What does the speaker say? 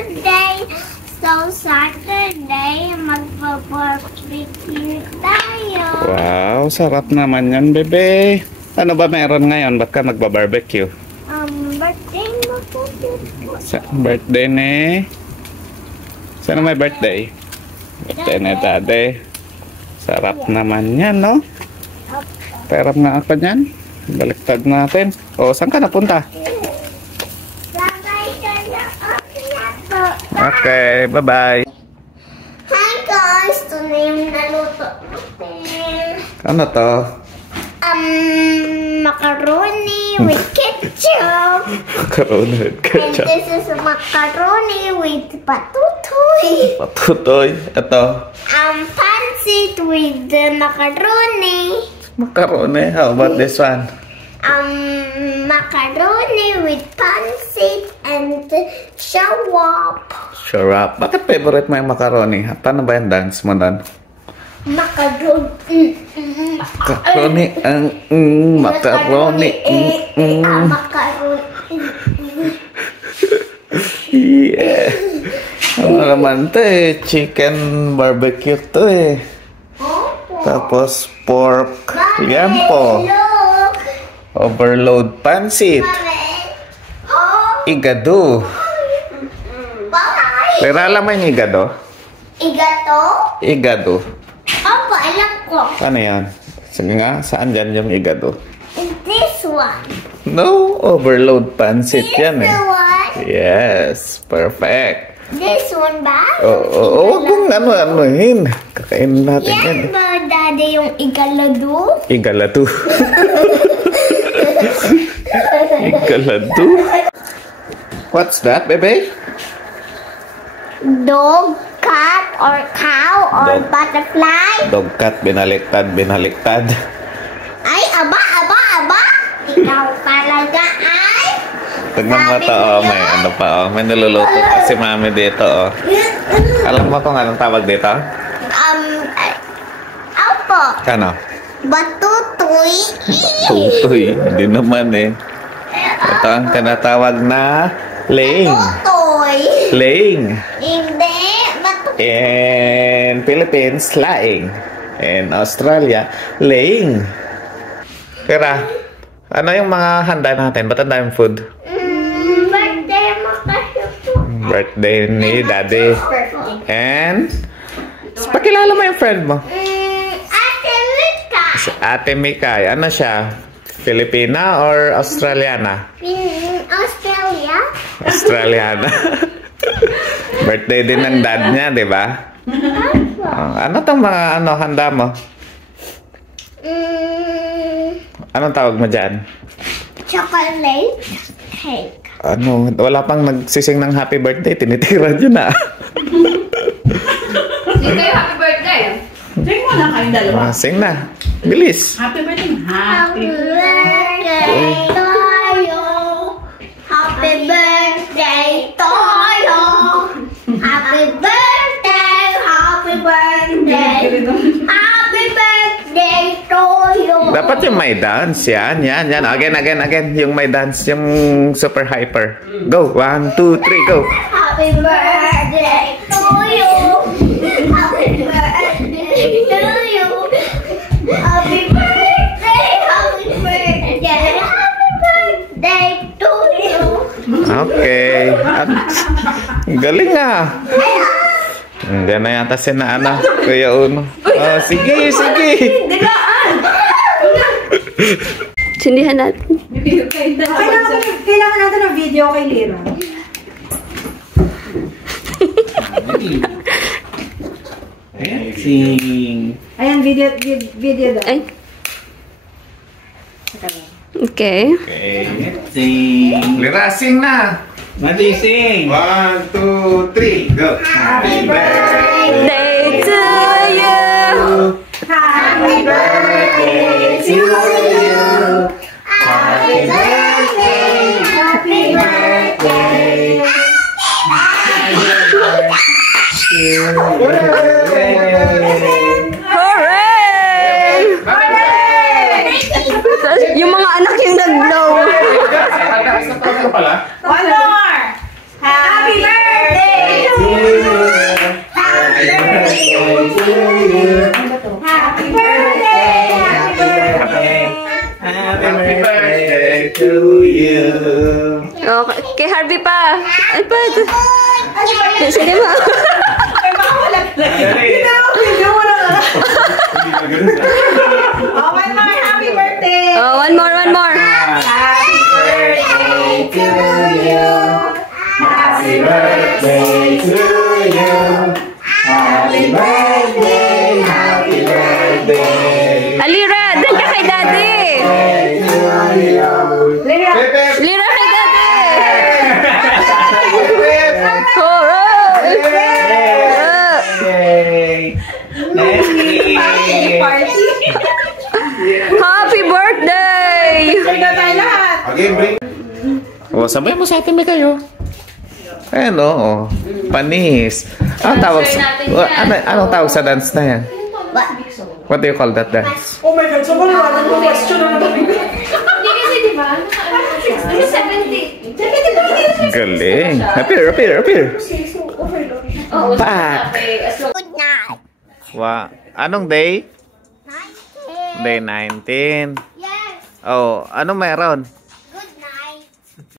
birthday. So, Saturday, magpa-barbecue tayo. Wow, sarap naman yan, bebe. Ano ba meron ngayon? Ba't ka magba-barbecue? Birthday mo po. Birthday ni... Saan may birthday? Birthday ni Daddy. Sarap naman yan, no? Perap nga ako yan. Baliktad natin. O, saan ka napunta? Okay, bye-bye. Hi guys! Ito na yung naluto natin. Ano to? Macaroni with ketchup. Macaroni with ketchup. And this is macaroni with patutoy. Patutoy. Ito. Pancit with the macaroni. Macaroni. How about this one? Macaroni with pancit and shawap. Sharap. Bakit favorite mo yung macaroni? Paano ba yung dance mo doon? Macaroni. Macaroni. Macaroni. Macaroni. Yeah. Ano naman to eh? Chicken barbecue to eh. Tapos pork. Yan po. Overload pancit. Igado. Pero alam mo yung igado? Igato? Igado. Opo, alam ko. Ano yan? Sige nga, saan dyan yung igado? This one. No, overload pancit yan eh. This one. Yes, perfect. This one ba? Oo, huwag mong ano-anohin. Kakainin natin yan Yan ba, Daddy, yung igalado? Igalado. Igalado? What's that, bebe? Dog, cat, or cow, or Dog. butterfly? Dogcat, binaliktad. Ay, aba! Ikaw talaga ay... Tignan mo to, oh, may ano pa, oh. May niluluto pa si mami dito, oh. Alam mo kung anong tawag dito? Opo. Ano? Batutoy. Tutoy. Hindi naman eh. Ito ang tinatawag na laying. Batutoy. Laying. Hindi. Batutoy. In Philippines, laing. In Australia, laying. Kira, ano yung mga handa natin? Ba't ang daming food? Birthday mo kasi po. Birthday ni Daddy. And, pakilala mo yung friend mo. Ate Mika. Si Ate Mikay. Ano siya? Filipina or Australiana? Australia. Australiana. Birthday din ng dad niya, di ba? Ano tong mga handa mo? Anong tawag mo dyan? Chocolate cake. Ano, wala pang nagsising ng happy birthday. Tinitira nyo na. Sing kayo happy birthday. Sing mo lang kayong dalawa. Sing na. Bilis. Happy birthday. Happy birthday to you. Happy birthday to you. Happy birthday. Happy birthday. Happy birthday to you. Dapat yung may dance. Yan. Again. Yung may dance. Yung super hyper. Go. 1, 2, 3, go. Happy birthday to you. Happy birthday to you. Happy birthday. Happy birthday. Happy birthday to you. Okay. Galing ah. Diyan na yata si Nana. Kuya Uno. Oh, sige. Dilaan! Sindihan natin. Kailangan natin ng video kay Lira. Sing. Ayan, video daw. Ay. Okay. Sing. Lira, sing na. Mati, sing. 1, 2, 3, go. Happy birthday Day to you. Happy birthday to you. Happy birthday. Happy birthday. Hooray! Yung mga anak yung nag-blow. One more! Happy birthday you. Okay. Kay Harvey pa. Ano pa ito? Sige mo. Ay, baka wala ka lang. Dali. Hindi mo, video mo na nga. Oh, one more. Happy birthday. Oh, one more, one more. Happy birthday to you. Happy birthday to you. Happy birthday, happy birthday. Alira, doon ka kay daddy. Lira. Lira kay daddy. Party. Happy birthday! Bring na tayo lahat. Okay, bring. Oh, sabay mo sa atin may kayo. Ayan oh. Panis. Anong tawag sa, anong tawag sa dance na yan? What do you call that dance? Oh my God, so wala naman po question na naman. Hindi kasi diba? 70. Galing. Appear. Oo. Back. Good night. Wow. Anong day? 19. Day 19. Yes. Oh, anong meron?